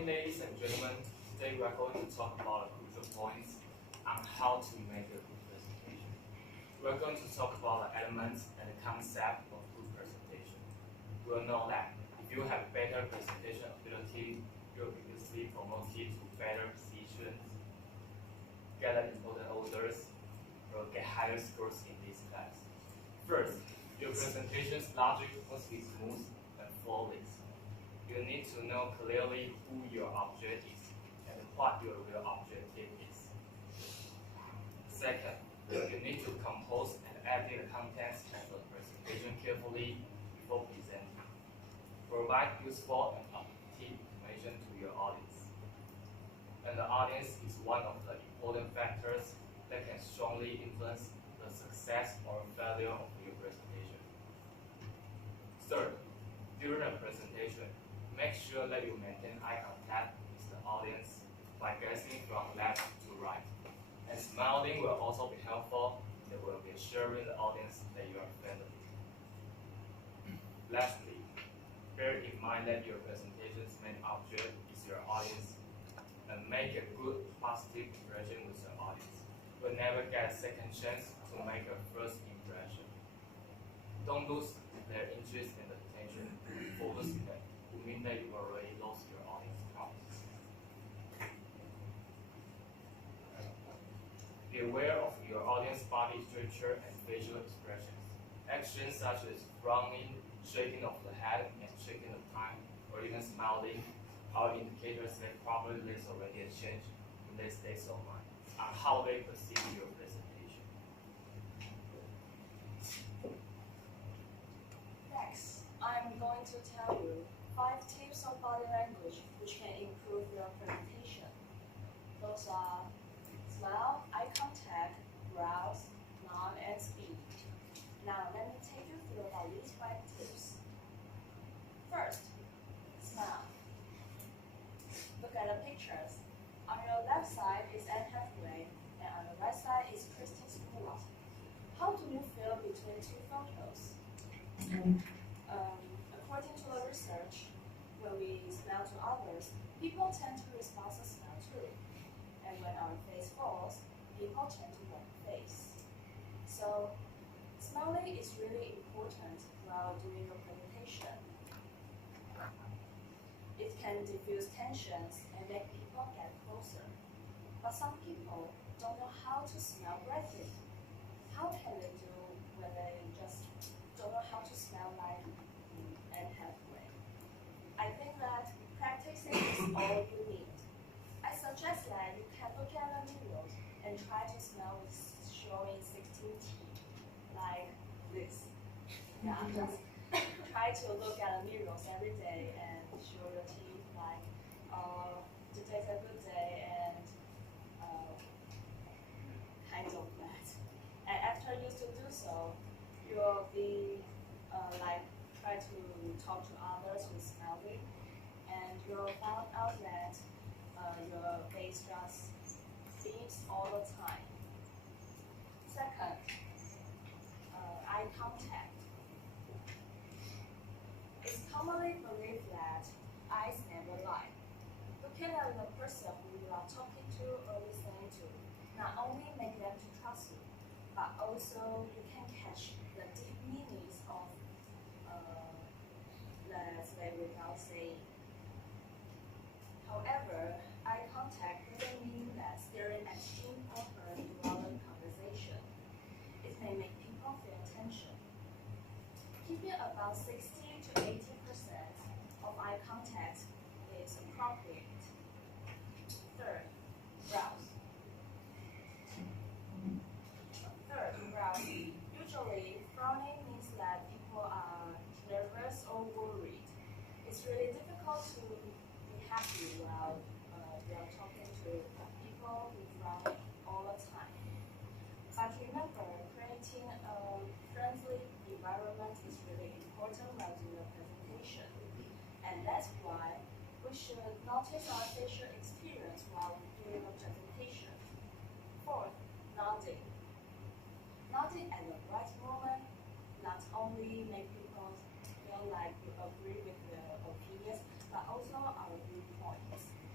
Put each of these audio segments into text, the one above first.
morning, ladies and gentlemen. Today we are going to talk about the crucial points on how to make a good presentation. We are going to talk about the elements and the concept of good presentation. You will know that if you have better presentation ability, you will be easily promoted to better positions, get important orders, or get higher scores in this class. First, your presentation's logic must be smooth and flawless. You need to know clearly who your object is and what your real objective is. Second, you need to compose and edit the contents of the presentation carefully before presenting. Provide useful and up-to-date information to your audience. And the audience is one of the important factors that can strongly influence the success or failure of your presentation. Third, during a presentation, make sure that you maintain eye contact with the audience by gazing from left to right. And smiling will also be helpful. It will be assuring the audience that you are friendly. Lastly, bear in mind that your presentation's main object is your audience, and make a good positive impression with your audience. You will never get a second chance to make a first impression. Don't lose their interest and attention. Focus on that. Would mean that you already lost your audience trust. Be aware of your audience body structure and facial expressions. Actions such as frowning, shaking of the head, and shaking of tongue, or even smiling are indicators that probably there's already a change in their state of mind on how they perceive your presentation. Next, I'm going to tell you 5 tips of body language which can improve your presentation. Those are smile, eye contact, brows, nod, and speed. Now let me take you through about these 5 tips. First, smile. Look at the pictures. On your left side is Anne Hathaway, and on the right side is Kristen Stewart. How do you feel between 2 photos? According to the research, when we smile to others, people tend to respond to smile too. And when our face falls, people tend to rub the face. So, smiling is really important while doing your presentation. It can diffuse tensions and make people get closer. But some people don't know how to smile brightly. How can they do when they just don't know how to smile like Anne Hathaway? I think that practicing is all you need. I suggest that you can look at the mirror and try to smile with showing 16 teeth, like this. Yeah, just try to look at the mirrors every day and show your teeth like, today's a good day, and kind of that. And after you do so, you'll be like try to talk to others with smiling, and you'll find out that your face just beams all the time. Second, eye contact. It's commonly believed that eyes never lie. Looking at the person who you are talking to or listening to not only make them to trust you, but also you can catch the deep meanings of let's say without saying. However, eye contact doesn't mean that staring at him or her throughout the conversation. It may make people feel tension. Keeping about 60 to 80% of eye contact is appropriate. Third, brows. Usually, frowning means that people are nervous or worried. It's really difficult to be happy while you are talking to people who frown all the time. But remember, creating a friendly environment is really important while doing a presentation. And that's why we should notice our facial experience while doing a presentation. Fourth, nodding. Nodding at the right moment not only make people feel like you agree with their opinions, but also our viewpoints.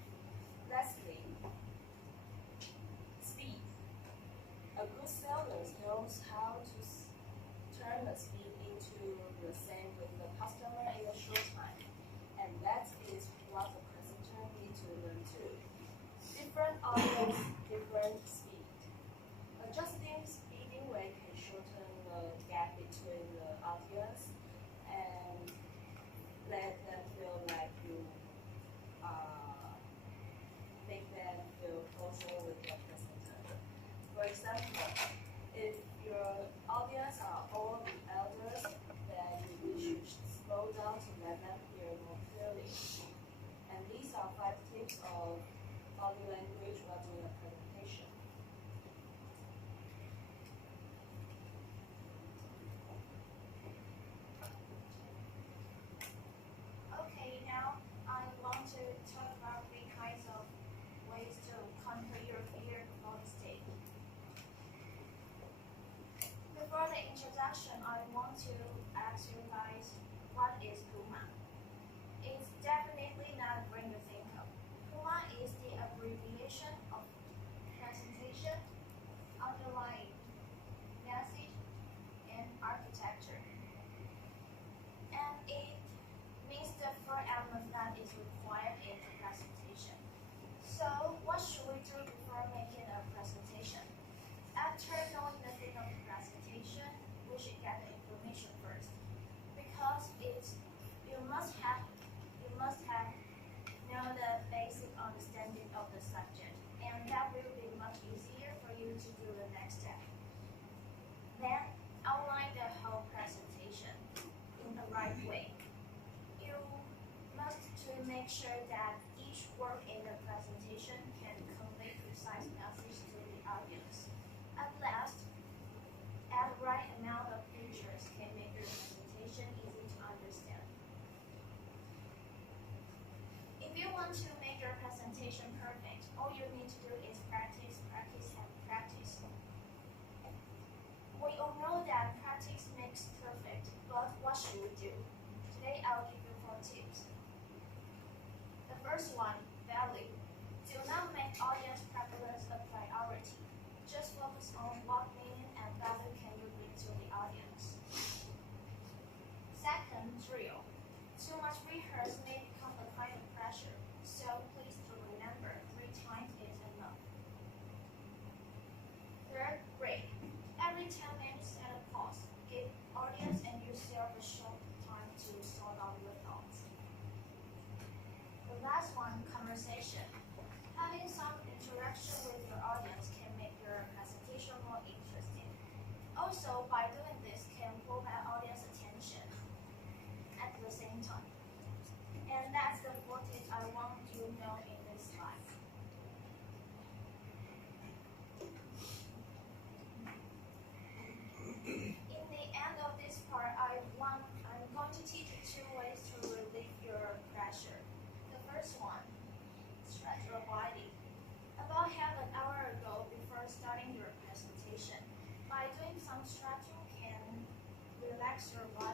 different audience, different speed. Adjusting speeding way can shorten the gap between the audience and let them feel like you make them feel closer with your presenter. For example, if your audience are all the elders, then you should slow down to let them hear more clearly. And these are 5 tips of body language while doing a presentation. Okay, now I want to talk about 3 kinds of ways to conquer your fear on stage. Before the introduction, I want to ask you guys, what is PUMA? It's definitely not a brain you think of. PUMA is the abbreviation of presentation, underlying message, and architecture. And it means the 4 elements that is required in the presentation. So, what should we do before making a presentation? After knowing the thing of the presentation, we should get the information first, because you must have know the basic understanding of the subject, and that will be much easier for you to do the next step. Then outline the whole presentation in the right way. You must to make sure that each word in the presentation can convey precise message to the audience. At last, add the right amount of pictures can make your presentation easy to understand. If you want to make your presentation perfect, all you need to do is practice, practice, and practice. We all know that practice makes perfect, but what should we do? Today I'll give you 4 tips. The first one, value. Do not make audience preference a priority. Just focus on what meaning and value can you bring to the audience. Second, drill. Too much rehearse may become a kind of pressure, so please do remember 3 times is enough. Third, break. Every 10 minutes at a pause. Give audience and yourself a short time to sort out your thoughts. The last one, conversation. Having some interaction with your audience can make your presentation more interesting. Also, by doing this can pull my audience attention at the same time. And that's the 4 tips I want you to know in this slide. In the end of this part, I'm going to teach you 2 ways to relieve your pressure. The first one, stretch your body. About half an hour ago, before starting your presentation, by doing some stretching can relax your